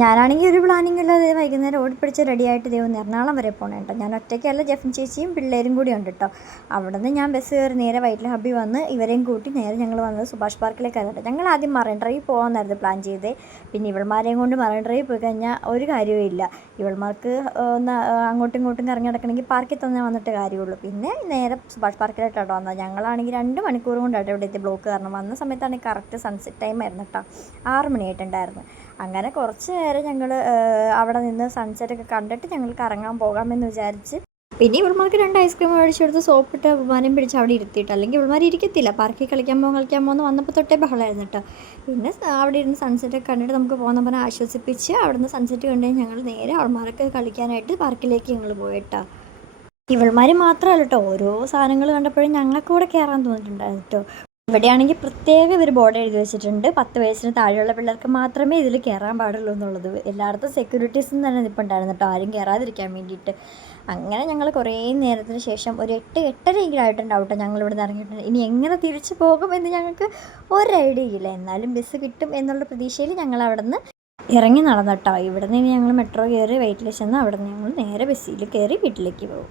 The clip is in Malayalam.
ഞാനാണെങ്കിൽ ഒരു പ്ലാനിങ് ഇല്ലാതെ വൈകുന്നേരം ഓടിപ്പിടിച്ച് റെഡിയായിട്ട് ഒന്ന് എറണാകുളം വരെ പോകണം കേട്ടോ. ഞാൻ ഒറ്റയ്ക്കല്ല, ജെഫിൻ ചേച്ചിയും പിള്ളേരും കൂടി ഉണ്ട് കേട്ടോ. അവിടെ നിന്ന് ഞാൻ ബസ് കയറി നേരെ വൈറ്റില ഹബ്ബി വന്ന് ഇവരെയും കൂട്ടി നേരെ ഞങ്ങൾ വന്നത് സുഭാഷ് പാർക്കിലേക്കായിരുന്നു കേട്ടോ. ഞങ്ങൾ ആദ്യം മറൈൻ ഡ്രൈവ് പോകാമെന്നായിരുന്നു പ്ലാൻ ചെയ്തത്. പിന്നെ ഇവൾമാരെയും കൊണ്ട് മറൈൻ ഡ്രൈവ് പോയി കഴിഞ്ഞാൽ ഒരു കാര്യവും ഇല്ല. ഇവൾമാർക്ക് ഒന്ന് അങ്ങോട്ടും ഇങ്ങോട്ടും കറങ്ങി നടക്കണമെങ്കിൽ പാർക്കിൽ തന്നെ വന്നിട്ട് കാര്യമുള്ളൂ. പിന്നെ നേരെ സുഭാഷ് പാർക്കിലായിട്ടോ വന്നത്. ഞങ്ങളാണെങ്കിൽ 2 മണിക്കൂർ കൊണ്ടാണ് ഇവിടെ എത്തി. ബ്ലോക്ക് കാരണം വന്ന സമയത്താണെങ്കിൽ കറക്റ്റ് സൺസെറ്റ് ടൈം ആയിരുന്നു കേട്ടോ. 6 മണിയായിട്ടുണ്ടായിരുന്നു. അങ്ങനെ കുറച്ച് നേരം ഞങ്ങൾ അവിടെ നിന്ന് സൺസെറ്റൊക്കെ കണ്ടിട്ട് ഞങ്ങൾ കറങ്ങാൻ പോകാമെന്ന് വിചാരിച്ച്. പിന്നെ ഇവൾമാർക്ക് 2 ഐസ്ക്രീം മേടിച്ചെടുത്ത് സോപ്പിട്ട് ബഹുമാനം പിടിച്ച് അവിടെ ഇരുത്തിയിട്ട്, അല്ലെങ്കിൽ ഇവൾമാർ ഇരിക്കത്തില്ല. പാർക്കിൽ കളിക്കാൻ പോകുന്ന വന്നപ്പോൾ തൊട്ടേ ബഹളമായിരുന്നു കേട്ടോ. പിന്നെ അവിടെ ഇരുന്ന് സൺസെറ്റൊക്കെ കണ്ടിട്ട് നമുക്ക് പോകുന്ന പറഞ്ഞാൽ ആശ്വസിപ്പിച്ച് അവിടെ നിന്ന് സൺസെറ്റ് കണ്ടു ഞങ്ങൾ നേരെ അവൾമാരൊക്കെ കളിക്കാനായിട്ട് പാർക്കിലേക്ക് ഞങ്ങൾ പോയിട്ടോ. ഇവൾമാർ മാത്രമല്ല കേട്ടോ, ഓരോ സാധനങ്ങൾ കണ്ടപ്പോഴും ഞങ്ങൾക്ക് കൂടെ കയറാൻ തോന്നിയിട്ടുണ്ടായിരുന്നു കേട്ടോ. ഇവിടെയാണെങ്കിൽ പ്രത്യേകം ഇവർ ബോർഡ് എഴുതി വെച്ചിട്ടുണ്ട്, 10 വയസ്സിന് താഴെയുള്ള പിള്ളേർക്ക് മാത്രമേ ഇതിൽ കയറാൻ പാടുള്ളൂ എന്നുള്ളത്. എല്ലായിടത്തും സെക്യൂരിറ്റീസും തന്നെ നിൽപ്പുണ്ടായിരുന്നു കേട്ടോ, ആരും കയറാതിരിക്കാൻ വേണ്ടിയിട്ട്. അങ്ങനെ ഞങ്ങൾ കുറേ നേരത്തിന് ശേഷം ഒരു 8-8:30 ആയിട്ടുണ്ടാവും കേട്ടോ ഞങ്ങൾ ഇവിടെ നിന്ന് ഇറങ്ങിയിട്ടുണ്ട്. ഇനി എങ്ങനെ തിരിച്ചു പോകും എന്ന് ഞങ്ങൾക്ക് ഒരു ഐഡിയ ഇല്ല. എന്നാലും ബസ് കിട്ടും എന്നുള്ള പ്രതീക്ഷയിൽ ഞങ്ങൾ അവിടെ നിന്ന് ഇറങ്ങി നടന്നു കേട്ടോ. ഇവിടെ നിന്ന് ഞങ്ങൾ മെട്രോ കയറി വെയിറ്റിൽ ചെന്ന് അവിടെ നിന്ന് ഞങ്ങൾ നേരെ ബസ്സിൽ കയറി വീട്ടിലേക്ക് പോകും.